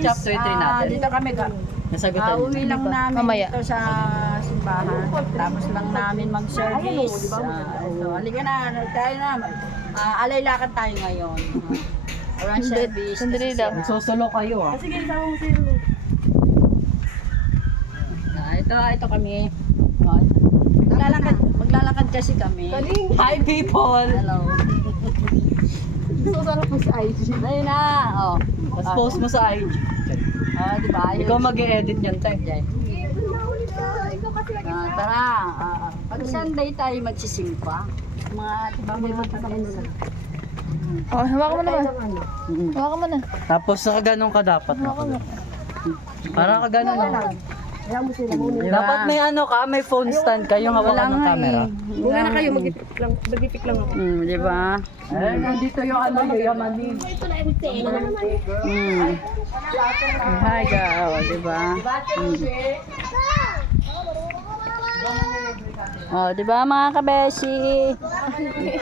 chapter 3 natin. Dito kami Nasagutan niyo. uwi lang namin Mamaya. dito sa simbahan. Tapos lang namin mag-service. Ito, halika na, tayo na. Alay lakad tayo ngayon. Around service. Sandali lang. Nagsosolo kayo ah. Ito kami. Maglalakad kasi kami. Hi people! Hello. Susarap mo sa IG. Ayun na. Oh. Tapos post mo sa IG. Di ba? Ikaw mag-e-edit yan, Tay. Tara. Pag Sunday tayo magsisimpa. Mga, di ba, may Oh, hawakan mo na ba? Hawakan mo na. Tapos nakaganon ka dapat. Hawakan mo. Parang kaganon lang. Diba? Dapat may ano ka, may phone stand kayong hawakan ng camera. Una na kayo, mag-ipik lang ako. Di ba? Eh, nandito yung ano, yung yamanin. Hi, girl. Di ba? Oh, di ba mga kabeshi?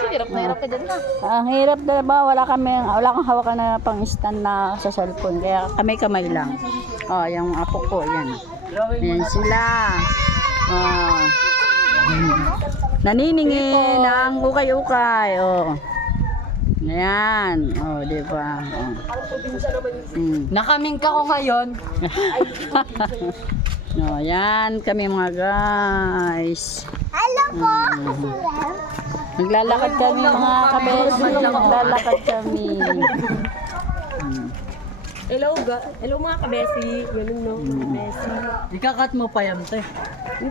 Hirap na hirap ka dyan na. Ang hirap na ba? Wala kang hawakan na pang stand na sa cellphone. Kaya kamay lang. Oh, yung apo ko, yan. Yan sila. Oh. Naniningin ang ukay-ukay. Oh. Ayan. Oh, di ba? Oh. Nakaming ka ko ngayon. No, yan kami mga guys. Hello po. Naglalakad kami mga kabeshi. Naglalakad kami. Hello mga kabesi. Ganun no, kabesi. Ikakat mo pa yan, Tay.